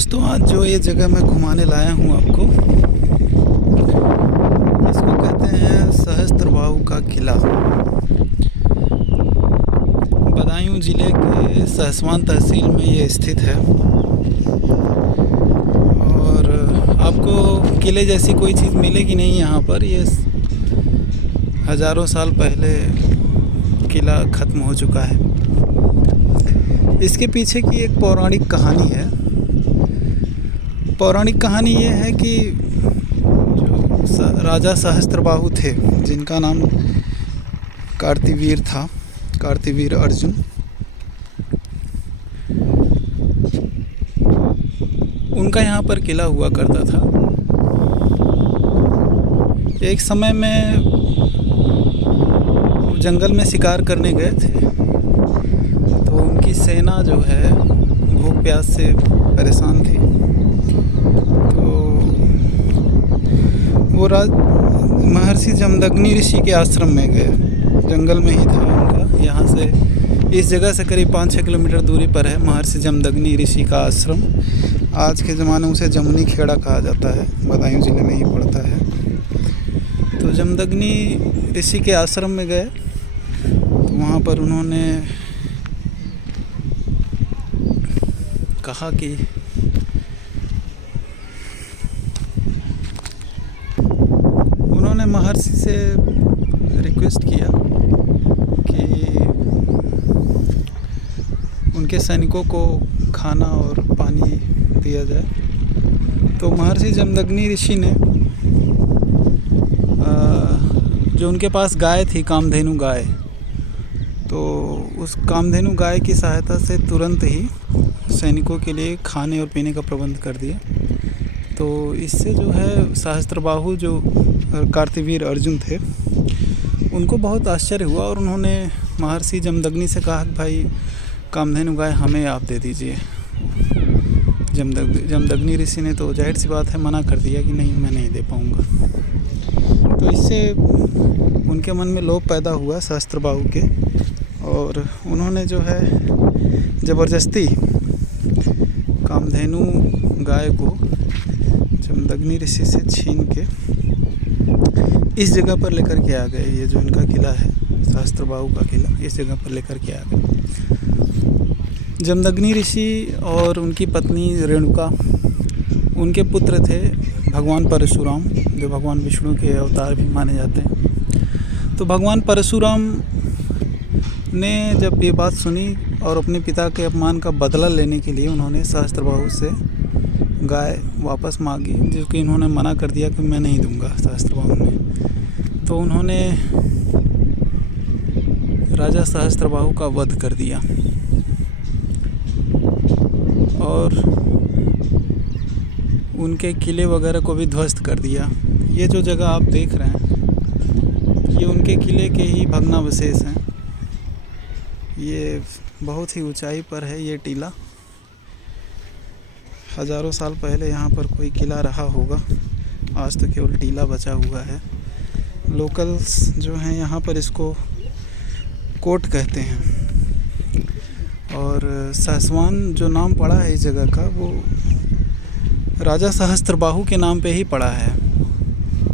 दोस्तों, आज जो ये जगह मैं घुमाने लाया हूँ आपको, इसको कहते हैं सहस्त्रबाहु का किला। बदायूं ज़िले के सहसवान तहसील में ये स्थित है। और आपको किले जैसी कोई चीज़ मिलेगी नहीं यहाँ पर। ये हज़ारों साल पहले किला ख़त्म हो चुका है। इसके पीछे की एक पौराणिक कहानी है। पौराणिक कहानी ये है कि जो राजा सहस्त्रबाहु थे, जिनका नाम कार्तिवीर था, कार्तिवीर अर्जुन, उनका यहाँ पर किला हुआ करता था। एक समय में जंगल में शिकार करने गए थे, तो उनकी सेना जो है भूख प्यास से परेशान थी। तो वो महर्षि जमदग्नि ऋषि के आश्रम में गए। जंगल में ही था उनका। यहाँ से इस जगह से करीब 5-6 किलोमीटर दूरी पर है महर्षि जमदग्नि ऋषि का आश्रम। आज के ज़माने में उसे जमुनी खेड़ा कहा जाता है, बदायूं ज़िले में ही पड़ता है। तो जमदग्नि ऋषि के आश्रम में गए, तो वहाँ पर उन्होंने कहा कि उन्होंने महर्षि से रिक्वेस्ट किया कि उनके सैनिकों को खाना और पानी दिया जाए। तो महर्षि जमदग्नि ऋषि ने जो उनके पास गाय थी, कामधेनु गाय, तो उस कामधेनु गाय की सहायता से तुरंत ही सैनिकों के लिए खाने और पीने का प्रबंध कर दिया। तो इससे जो है सहस्त्रबाहु जो कार्तिवीर अर्जुन थे, उनको बहुत आश्चर्य हुआ और उन्होंने महर्षि जमदग्नि से कहा कि भाई कामधेनु गाय हमें आप दे दीजिए। जमदग्नि ऋषि ने तो जाहिर सी बात है मना कर दिया कि नहीं, मैं नहीं दे पाऊँगा। तो इससे उनके मन में लोभ पैदा हुआ सहस्त्रबाहु के, और उन्होंने जो है ज़बरदस्ती कामधेनु गाय को जमदग्नि ऋषि से छीन के इस जगह पर लेकर के आ गए। ये जो इनका किला है, सहस्त्रबाहु का किला, इस जगह पर लेकर के आ गए। जमदग्नि ऋषि और उनकी पत्नी रेणुका, उनके पुत्र थे भगवान परशुराम, जो भगवान विष्णु के अवतार भी माने जाते हैं। तो भगवान परशुराम ने जब ये बात सुनी और अपने पिता के अपमान का बदला लेने के लिए उन्होंने सहस्त्रबाहु से गाय वापस मांगी, जो कि इन्होंने मना कर दिया कि मैं नहीं दूंगा सहस्त्रबाहु ने। तो उन्होंने राजा सहस्त्रबाहु का वध कर दिया और उनके किले वगैरह को भी ध्वस्त कर दिया। ये जो जगह आप देख रहे हैं, ये उनके किले के ही भग्नावशेष हैं। ये बहुत ही ऊंचाई पर है ये टीला। हज़ारों साल पहले यहाँ पर कोई किला रहा होगा, आज तो केवल टीला बचा हुआ है। लोकल्स जो हैं यहाँ पर इसको कोट कहते हैं। और सहसवान जो नाम पड़ा है इस जगह का, वो राजा सहस्त्रबाहु के नाम पे ही पड़ा है।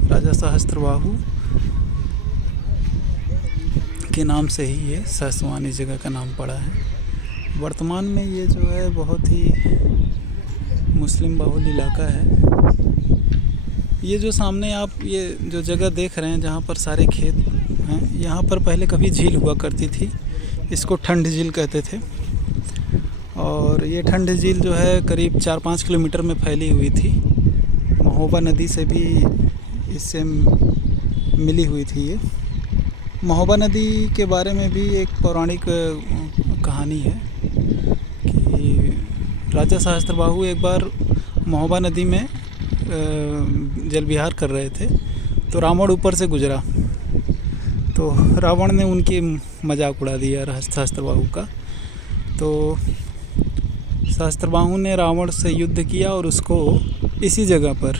राजा सहस्त्रबाहु के नाम से ही ये सहसवान इस जगह का नाम पड़ा है। वर्तमान में ये जो है बहुत ही मुस्लिम बहुल इलाका है। ये जो सामने आप ये जो जगह देख रहे हैं, जहाँ पर सारे खेत हैं, यहाँ पर पहले कभी झील हुआ करती थी। इसको ठंड झील कहते थे। और ये ठंड झील जो है करीब 4-5 किलोमीटर में फैली हुई थी। महोबा नदी से भी इससे मिली हुई थी। ये महोबा नदी के बारे में भी एक पौराणिक कहानी है कि राजा सहस्त्रबाहु एक बार महोबा नदी में जल विहार कर रहे थे, तो रावण ऊपर से गुजरा। तो रावण ने उनकी मजाक उड़ा दिया सहस्त्रबाहु का। तो सहस्त्रबाहु ने रावण से युद्ध किया और उसको इसी जगह पर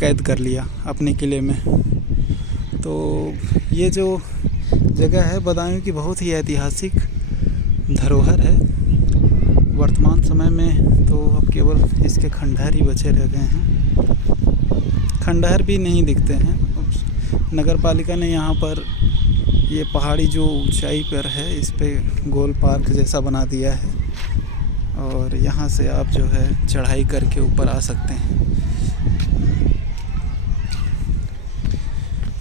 कैद कर लिया अपने किले में। तो ये जो जगह है बदायूं की बहुत ही ऐतिहासिक धरोहर है। वर्तमान समय में तो अब केवल इसके खंडहर ही बचे रह गए हैं। खंडहर भी नहीं दिखते हैं। नगर पालिका ने यहाँ पर ये पहाड़ी जो ऊंचाई पर है इस पे गोल पार्क जैसा बना दिया है और यहाँ से आप जो है चढ़ाई करके ऊपर आ सकते हैं।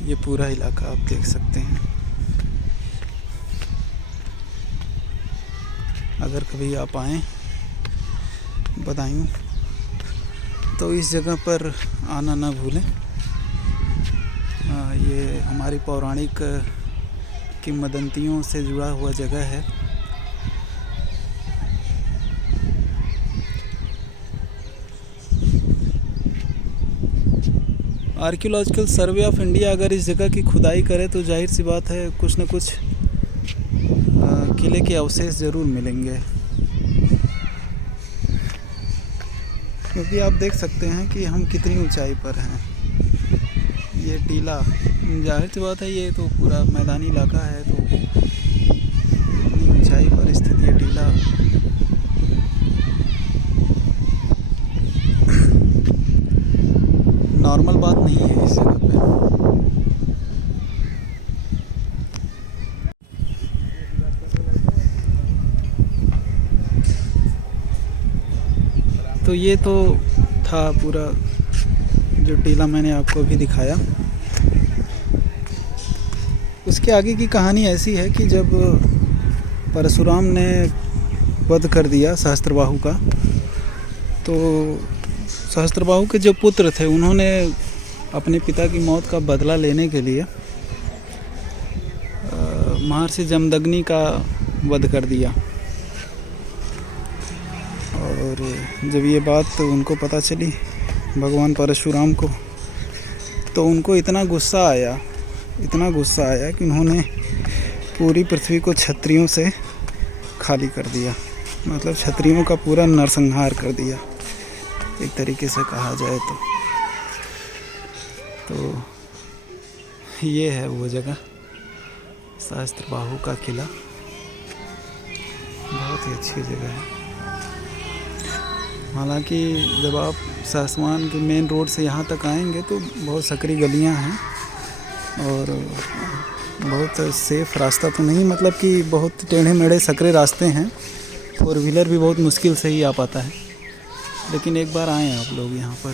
ये पूरा इलाका आप देख सकते हैं। अगर कभी आप आएँ बदायूं तो इस जगह पर आना ना भूलें। ये हमारी पौराणिक किंवदंतियों से जुड़ा हुआ जगह है। आर्कियोलॉजिकल सर्वे ऑफ इंडिया अगर इस जगह की खुदाई करे तो जाहिर सी बात है कुछ न कुछ किले के अवशेष ज़रूर मिलेंगे, क्योंकि आप देख सकते हैं कि हम कितनी ऊंचाई पर हैं। ये टीला, जाहिर सी बात है ये तो पूरा मैदानी इलाका है, तो इतनी ऊंचाई पर स्थित ये टीला नॉर्मल बात नहीं है इस जगह पे। तो ये तो था पूरा जो टीला मैंने आपको अभी दिखाया। उसके आगे की कहानी ऐसी है कि जब परशुराम ने वध कर दिया सहस्त्रबाहु का, तो सहस्त्रबाहु के जो पुत्र थे उन्होंने अपने पिता की मौत का बदला लेने के लिए महर्षि जमदग्नि का वध कर दिया। और जब ये बात उनको पता चली भगवान परशुराम को, तो उनको इतना गुस्सा आया कि उन्होंने पूरी पृथ्वी को क्षत्रियों से खाली कर दिया। मतलब क्षत्रियों का पूरा नरसंहार कर दिया, एक तरीके से कहा जाए तो ये है वो जगह, सहस्त्रबाहु का किला। बहुत ही अच्छी जगह है। हालांकि जब आप सासवान के मेन रोड से यहाँ तक आएंगे तो बहुत सकरी गलियाँ हैं और बहुत सेफ़ रास्ता तो नहीं, मतलब कि बहुत टेढ़े मेढ़े सकरे रास्ते हैं। 4 व्हीलर भी बहुत मुश्किल से ही आ पाता है, लेकिन एक बार आएँ आप लोग यहाँ पर।